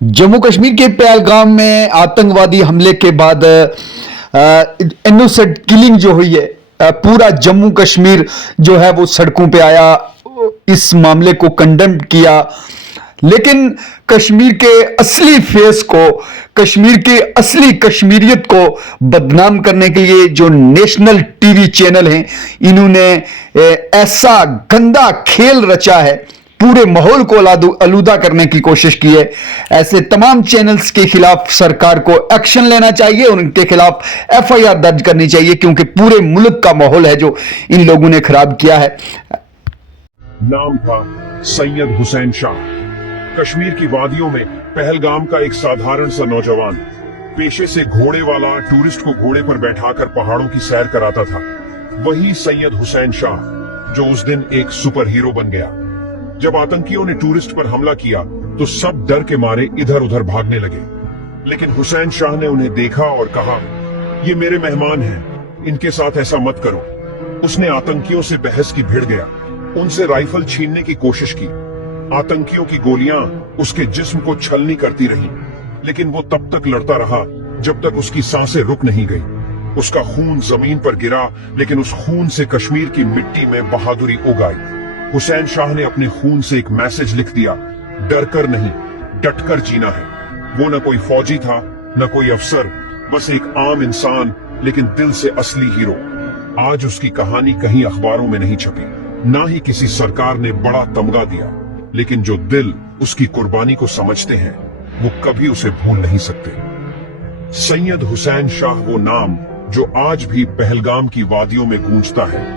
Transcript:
जम्मू कश्मीर के पहलगाम में आतंकवादी हमले के बाद इनोसेंट किलिंग जो हुई है, पूरा जम्मू कश्मीर जो है वो सड़कों पे आया, इस मामले को कंडेम किया। लेकिन कश्मीर के असली फेस को, कश्मीर की असली कश्मीरियत को बदनाम करने के लिए जो नेशनल टीवी चैनल हैं, इन्होंने ऐसा गंदा खेल रचा है, पूरे माहौल को आलूदा करने की कोशिश की है। ऐसे तमाम चैनल्स के खिलाफ सरकार को एक्शन लेना चाहिए और उनके खिलाफ एफआईआर दर्ज करनी चाहिए, क्योंकि पूरे मुल्क का माहौल है जो इन लोगों ने खराब किया है। नाम था सैयद हुसैन शाह। कश्मीर की वादियों में पहलगाम का एक साधारण सा नौजवान, पेशे से घोड़े वाला, टूरिस्ट को घोड़े पर बैठाकर पहाड़ों की सैर कराता था। वही सैयद हुसैन शाह जो उस दिन एक सुपर हीरो बन गया। जब आतंकियों ने टूरिस्ट पर हमला किया तो सब डर के मारे इधर उधर भागने लगे, लेकिन हुसैन शाह ने उन्हें देखा और कहा, ये मेरे मेहमान हैं, इनके साथ ऐसा मत करो। उसने आतंकियों से बहस की भिड़ गया, उनसे राइफल छीनने की कोशिश की। आतंकियों की गोलियां उसके जिस्म को छलनी करती रहीं, लेकिन वो तब तक लड़ता रहा जब तक उसकी सांसें रुक नहीं गई। उसका खून जमीन पर गिरा, लेकिन उस खून से कश्मीर की मिट्टी में बहादुरी उग आई। हुसैन शाह ने अपने खून से एक मैसेज लिख दिया, डर कर नहीं, डट कर जीना है। वो न कोई फौजी था, न कोई अफसर, बस एक आम इंसान, लेकिन दिल से असली हीरो। आज उसकी कहानी कहीं अखबारों में नहीं छपी, ना ही किसी सरकार ने बड़ा तमगा दिया, लेकिन जो दिल उसकी कुर्बानी को समझते हैं वो कभी उसे भूल नहीं सकते। सैयद हुसैन शाह वो नाम जो आज भी पहलगाम की वादियों में गूंजता है।